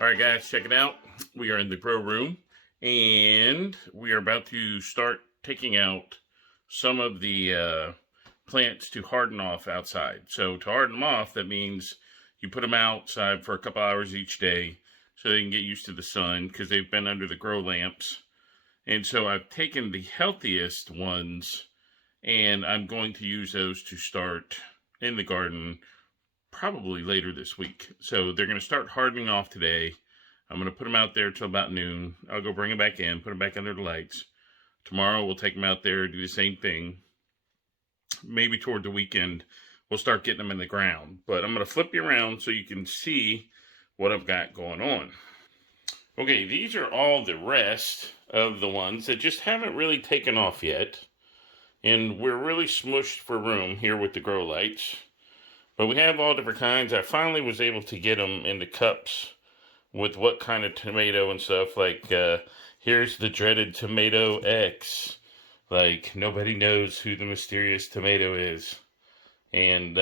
All right, guys, check it out. We are in the grow room, and we are about to start taking out some of the plants to harden off outside. So to harden them off, that means you put them outside for a couple hours each day so they can get used to the sun because they've been under the grow lamps. And so I've taken the healthiest ones, and I'm going to use those to start in the garden probably later this week. So they're going to start hardening off today. I'm going to put them out there till about noon. I'll go bring them back in, put them back under the lights. Tomorrow we'll take them out there, do the same thing. Maybe toward the weekend we'll start getting them in the ground. But I'm going to flip you around so you can see what I've got going on. Okay, these are all the rest of the ones that just haven't really taken off yet. And we're really smushed for room here with the grow lights. But we have all different kinds. I finally was able to get them into cups with what kind of tomato and stuff. Like, here's the dreaded tomato X. Like, nobody knows who the mysterious tomato is. And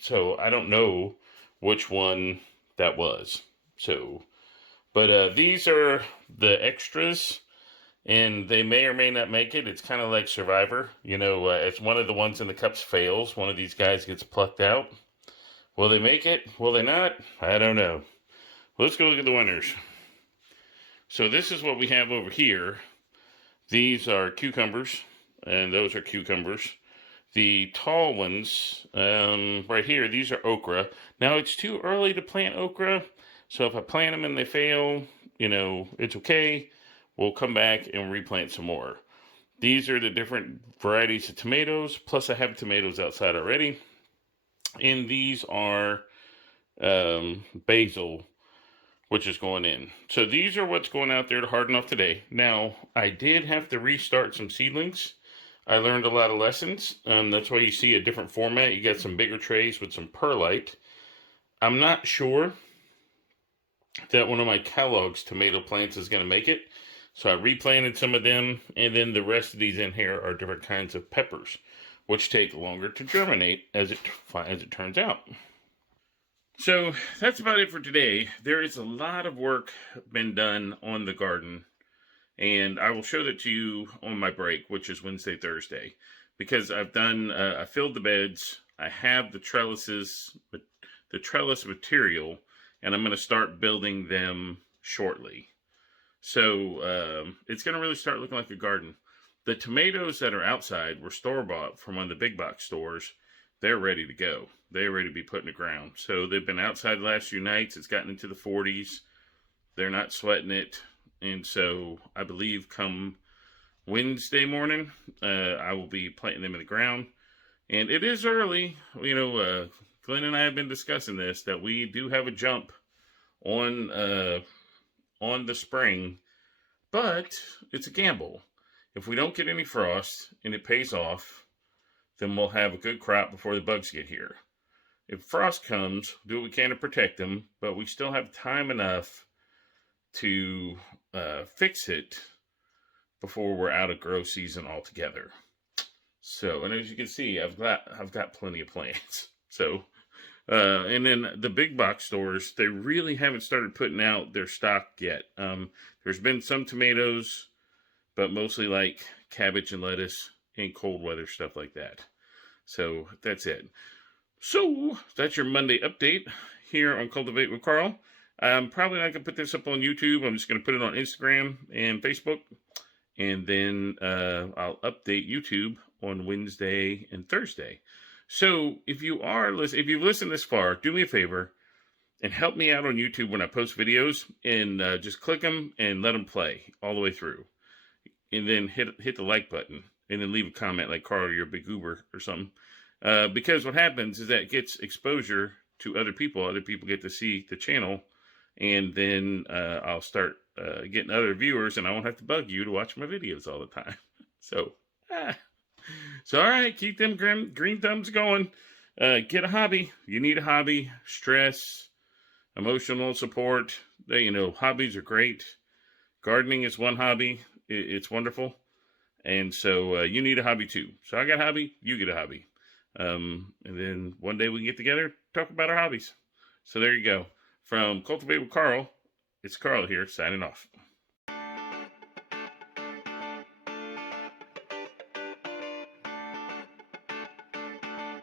so I don't know which one that was. But these are the extras. And they may or may not make it. It's kind of like Survivor. You know, if one of the ones in the cups fails, one of these guys gets plucked out. Will they make it? Will they not? I don't know. Let's go look at the winners. So this is what we have over here. These are cucumbers, and those are cucumbers. The tall ones right here, these are okra. Now, it's too early to plant okra, so if I plant them and they fail, you know, it's okay. We'll come back and replant some more. These are the different varieties of tomatoes, plus I have tomatoes outside already. And these are basil, which is going in. So these are what's going out there to harden off today. Now, I did have to restart some seedlings. I learned a lot of lessons. That's why you see a different format. You got some bigger trays with some perlite. I'm not sure that one of my Kellogg's tomato plants is going to make it. So I replanted some of them, and then the rest of these in here are different kinds of peppers, which take longer to germinate as it turns out. So that's about it for today. There is a lot of work been done on the garden, and I will show that to you on my break, which is Wednesday, Thursday, because I filled the beds, I have the trellis material, and I'm going to start building them shortly. So it's going to really start looking like a garden. The tomatoes that are outside were store-bought from one of the big box stores. They're ready to go. They're ready to be put in the ground. So they've been outside the last few nights. It's gotten into the 40s. They're not sweating it. And so I believe come Wednesday morning, I will be planting them in the ground. And it is early. You know, Glenn and I have been discussing this, that we do have a jump on the spring, but it's a gamble. If we don't get any frost and it pays off, then we'll have a good crop before the bugs get here. If frost comes, do what we can to protect them, but we still have time enough to fix it before we're out of grow season altogether. So, and as you can see, I've got plenty of plants. So, and then the big box stores, they really haven't started putting out their stock yet. There's been some tomatoes, but mostly like cabbage and lettuce and cold weather stuff like that. So that's it. So that's your Monday update here on Cultivate with Carl. I'm probably not going to put this up on YouTube. I'm just going to put it on Instagram and Facebook. And then I'll update YouTube on Wednesday and Thursday. So if you've listened this far, do me a favor and help me out on YouTube when I post videos, and just click them and let them play all the way through. And then hit the like button, and then leave a comment like, Carl, you're a big goober or something. Because what happens is that it gets exposure to other people. Other people get to see the channel, and then I'll start getting other viewers, and I won't have to bug you to watch my videos all the time. So all right, keep them green thumbs going. Get a hobby. You need a hobby. Stress, emotional support. Hobbies are great. Gardening is one hobby. It's wonderful. And so you need a hobby too. So I got a hobby, you get a hobby. And then one day we can get together, talk about our hobbies. So there you go. From Cultivate with Carl, It's Carl here, signing off.